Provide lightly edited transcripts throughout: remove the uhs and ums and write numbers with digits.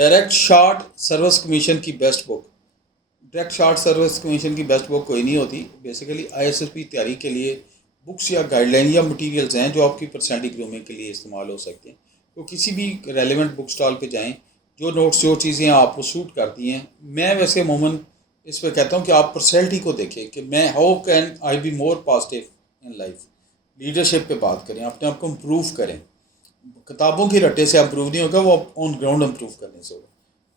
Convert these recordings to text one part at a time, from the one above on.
Direct shot service commission की best book. Direct shot service commission की best book कोई नहीं होती। बेसिकली आईएसएसपी तैयारी के लिए बुक्स या गाइडलाइन या मटेरियल्स हैं जो आपकी पर्सनैलिटी ग्रूमिंग के लिए इस्तेमाल हो सकते हैं। तो किसी भी रेलिवेंट बुक स्टॉल पे जाएं, जो नोट्स जो चीज़ें आपको सूट करती हैं। मैं वैसे अमूमन इस पर कहता हूँ कि आप पर्सनैलिटी को देखें कि मैं how can I be more positive in life. Leadership पे बात करें, अपने आप को इम्प्रूव करें। किताबों की रट्टे से इम्प्रूव नहीं होगा, वो ऑन ग्राउंड इम्प्रूव करने से होगा।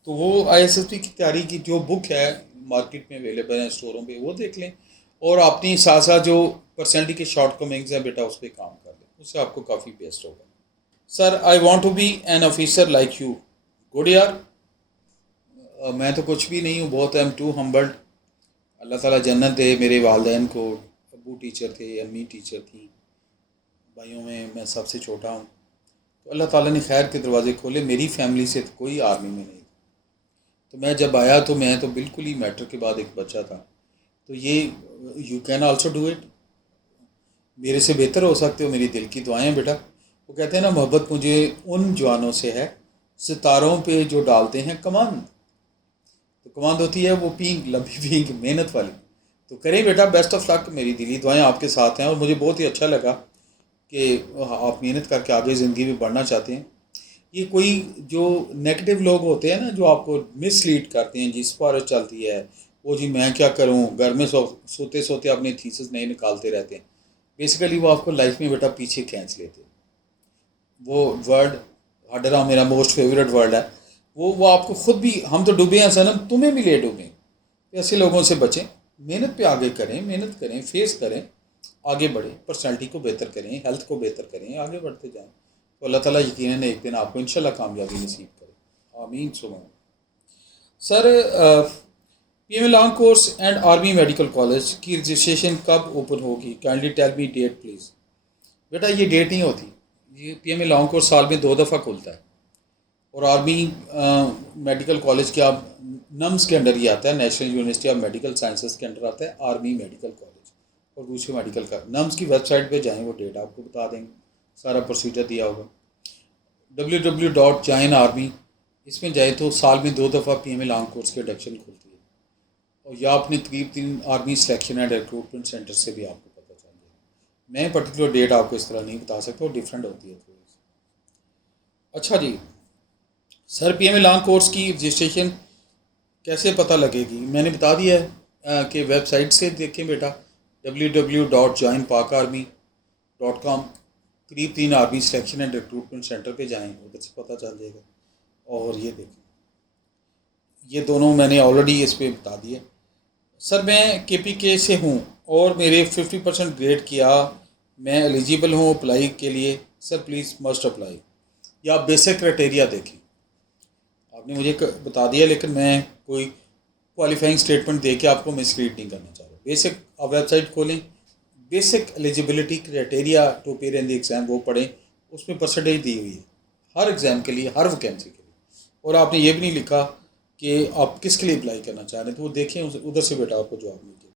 तो वो आईएसएसपी की तैयारी की जो बुक है मार्केट में अवेलेबल है स्टोरों पे, वो देख लें और अपनी साथ साथ जो पर्सनैलिटी के शॉर्ट कमिंग्स हैं बेटा उस पर काम कर लें, उससे आपको काफ़ी बेस्ट होगा। Sir I want to be an officer like you. Good यार, मैं तो कुछ भी नहीं हूँ, बहुत I am too humbled. Allah ताला जन्नत दे मेरे वालदैन को। अबू टीचर थे, अम्मी टीचर थी, भाइयों में मैं सबसे छोटा हूँ। तो अल्लाह ताला ने खैर के दरवाजे खोले। मेरी फैमिली से तो कोई आर्मी में नहीं। तो मैं जब आया तो मैं तो बिल्कुल ही मैट्रिक के बाद एक बच्चा था। तो ये you can also do it, मेरे से बेहतर हो सकते हो, मेरी दिल की दुआएं हैं बेटा। वो कहते हैं ना, मोहब्बत मुझे उन जवानों से है सितारों पे जो डालते हैं कमान। तो कमांड होती है वो पींग, लंबी पींग, मेहनत वाली। तो करें बेटा, बेस्ट ऑफ लक। मेरी दिली दुआएं आपके साथ हैं और मुझे बहुत ही अच्छा लगा कि आप मेहनत करके आगे ज़िंदगी में बढ़ना चाहते हैं। ये कोई जो नेगेटिव लोग होते हैं ना, जो आपको मिसलीड करते हैं, जिस पर चलती है वो जी मैं क्या करूं, घर में सोते सोते अपने थीसिस नहीं निकालते रहते हैं। बेसिकली वो आपको लाइफ में बेटा पीछे खींच लेते हैं। वो वर्ड हडरा मेरा मोस्ट फेवरेट वर्ड है। वो आपको खुद भी, हम तो डूबे हैं सनम, तुम्हें भी ले डूबें। ऐसे लोगों से बचें, मेहनत पे आगे करें, मेहनत करें, फेस करें, आगे बढ़ें, पर्सनैलिटी को बेहतर करें, हेल्थ को बेहतर करें, आगे बढ़ते जाएं। तो अल्लाह ताला यकीनन एक दिन आपको इंशाल्लाह कामयाबी नसीब करे। आमीन सुबह। Sir PM long course and army medical college की रजिस्ट्रेशन कब ओपन होगी? Kindly tell me date please. बेटा ये डेट नहीं होती। ये पीएम लॉन्ग कोर्स साल में 2 दफ़ा खुलता है। और आर्मी मेडिकल कॉलेज क्या नम्स के अंडर ही आता है, national university of medical sciences के अंडर आता है आर्मी मेडिकल कॉलेज। और दूसरे मेडिकल का नम्स की वेबसाइट पे जाएं, वो डेट आपको बता देंगे, सारा प्रोसीजर दिया होगा। www.joinarmy इसमें जाए तो साल में 2 दफ़ा पीएम लॉन्ग कोर्स की इंडक्शन खुलती है। और या अपने करीब 3 army selection and recruitment centre से भी आपको पता चल जाएगा। मैं पर्टिकुलर डेट आपको इस तरह नहीं बता सकता, वो डिफरेंट होती है थोड़ी सी। अच्छा जी सर, पीएम लॉन्ग कोर्स की रजिस्ट्रेशन कैसे पता लगेगी? मैंने बता दिया है कि वेबसाइट से देखें बेटा, www.joinpakarmy.com। करीब 3 army selection and recruitment centre पे जाएं, उधर से पता चल जाएगा। और ये देखें, ये दोनों मैंने ऑलरेडी इस पर बता दिए। सर मैं केपीके से हूँ और मेरे 50% ग्रेड किया, मैं एलिजिबल हूँ अप्लाई के लिए। Sir please must apply. या आप बेसिक क्राइटेरिया देखें, आपने मुझे बता दिया, लेकिन मैं कोई क्वालिफाइंग स्टेटमेंट दे के आपको मिसलीड नहीं करना चाह रहा। बेसिक आप वेबसाइट खोलें, basic eligibility criteria to appear in the exam वो पढ़ें, उसमें परसेंटेज दी हुई है हर एग्ज़ाम के लिए, हर वैकेंसी के लिए। और आपने ये भी नहीं लिखा कि आप किसके लिए अप्लाई करना चाह रहे हैं, तो वो देखें, उधर से बेटा आपको जवाब मिल जाए।